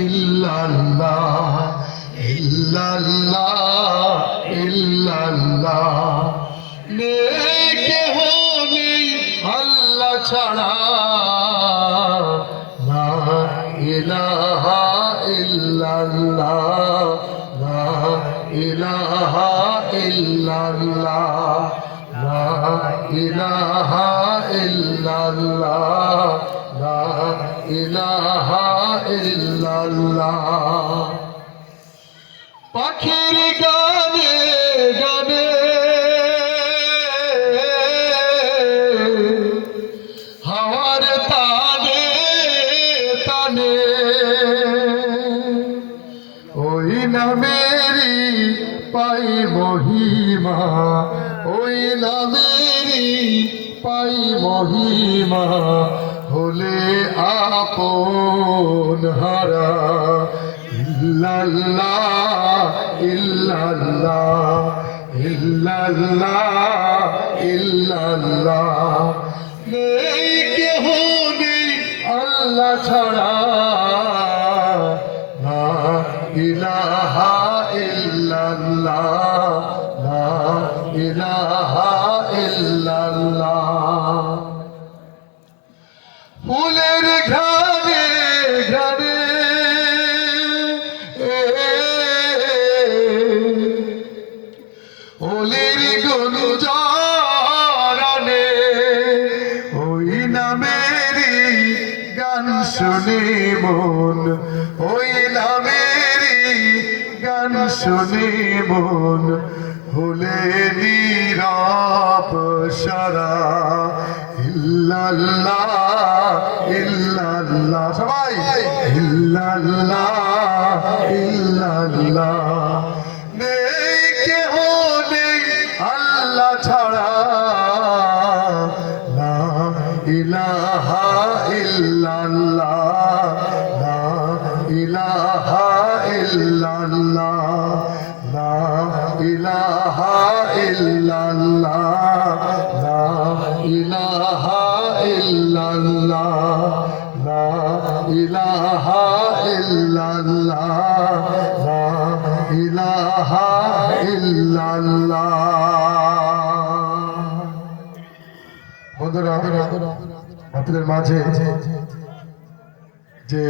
ইল্লাল্লাহ ইল্লাল্লাহ ইল্লাল্লাহ নেই কেহ নেই আল্লাহ ছাড়া লা ইলাহা ইল্লাল্লাহ লা ইলাহা ইল্লাল্লাহ লা ইলাহা ইল্লাল্লাহ লা ইলাহা ইল্লাল্লাহ পাখির গানে গানে হাওয়ার তানে তানে ওই নামেরই পাই মহিমা ওই নামেরই পাই মহিমা হলে আপন হারা ইল্লাল্লাহ ইল্লাল্লাহ ইল্লাল্লাহ ইল্লাল্লাহ নেই কেহ নেই আল্লাহ ছাড়া লা ইলাহা ইল্লাল্লাহ লা ইলাহা ইল্লাল্লাহ ফুলের ঘ্রাণে ঘ্রাণে ওলির গুঞ্জরণে ওই নামেরই গান শুনে মন ওই নামেরই গান শুনে মন হলে নীরব সারা ইল্লাল্লাহ ইল্লাল্লাহ সবাই ইল্লাল্লাহ ইল্লাল্লাহ নেই কেহ নেই আল্লাহ ছাড়া লা ইলাহা ইল্লাল্লাহ লা ইলাহা ইল্লাল্লাহ লা ইলাহা ইল্লাল্লাহ লা ইলাহা ইল্লাল্লাহ লা ইলাহা ইল্লাল্লাহ লা ইলাহা ইল্লাল্লাহ বন্ধুরা আপনাদের মাঝে যে